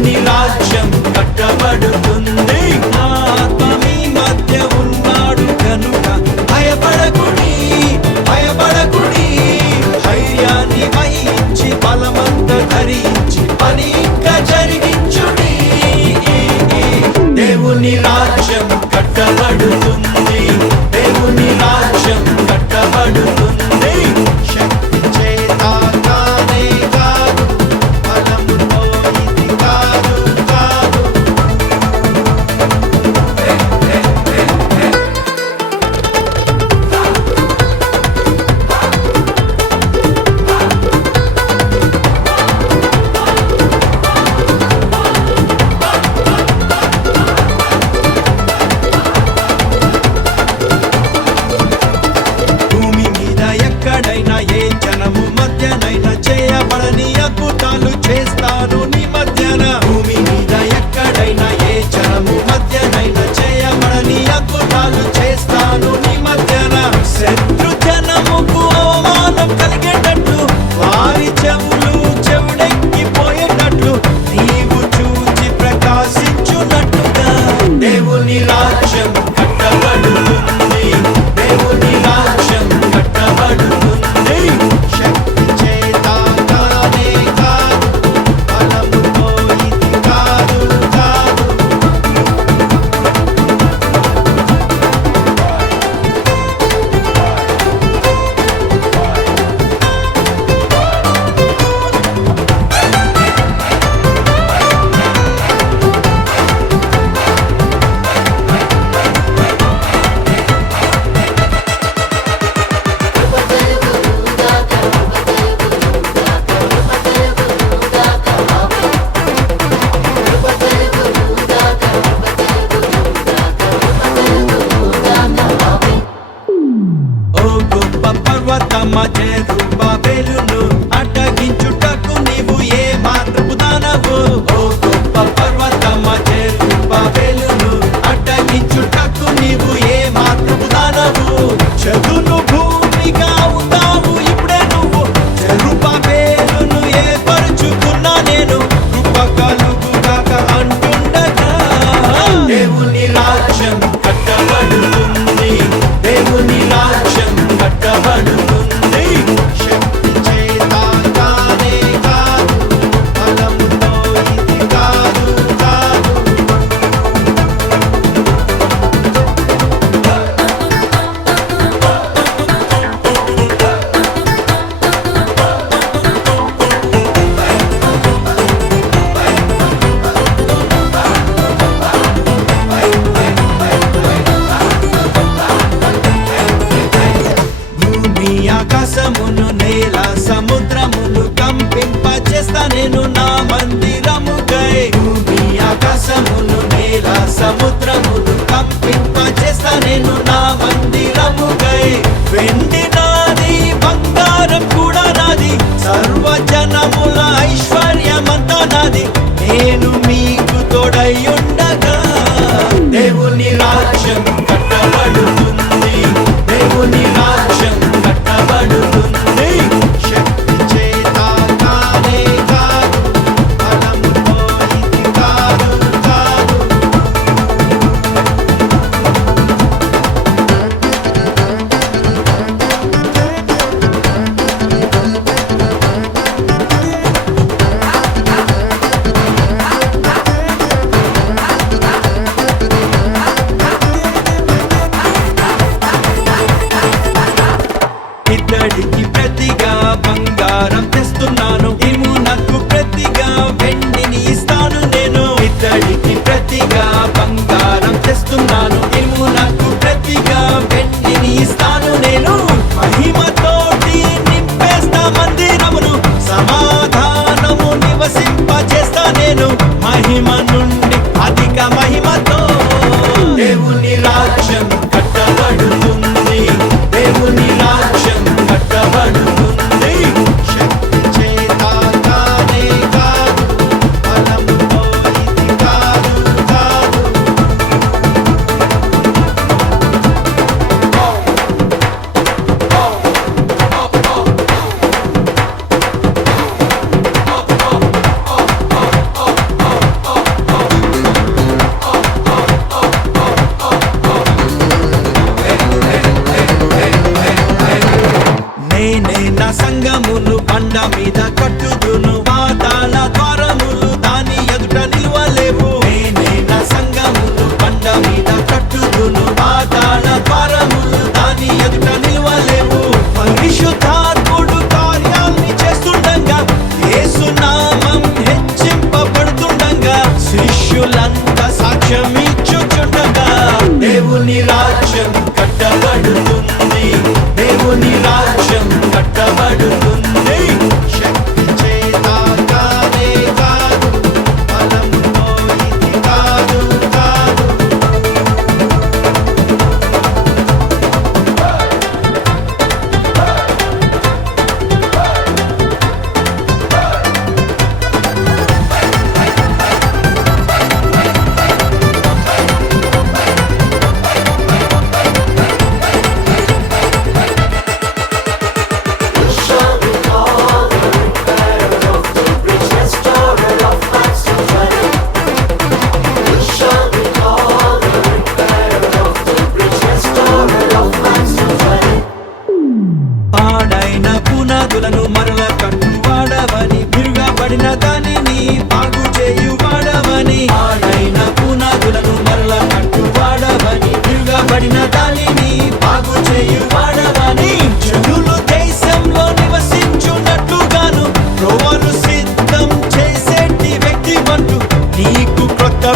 దేవుని రాజ్యం కట్టబడుతుంది. మధ్య ఉన్నాడు కనుక భయపడకుడి భయపడకుడి. ధైర్యాన్ని వహించి బలమంత ధరించి పని ఇంకా జరిగించుడి. దేవుని రాజ్యం కట్టబడుతుంది. మహిమ నుండి అధిక మహిమతో దేవుని Navidad.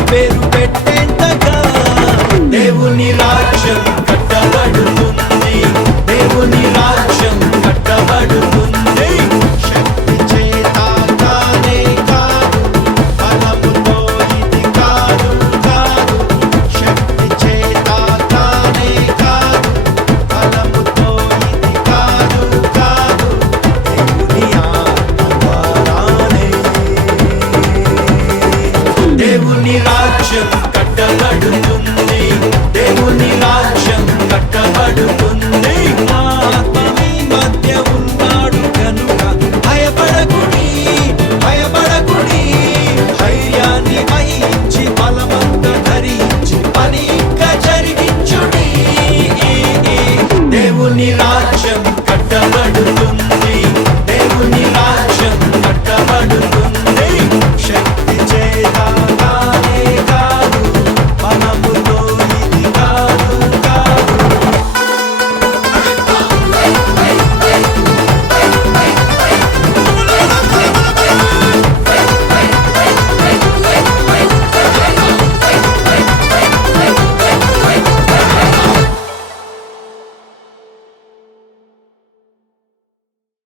பெருபெட்டேன் దేవుని రాజ్యం.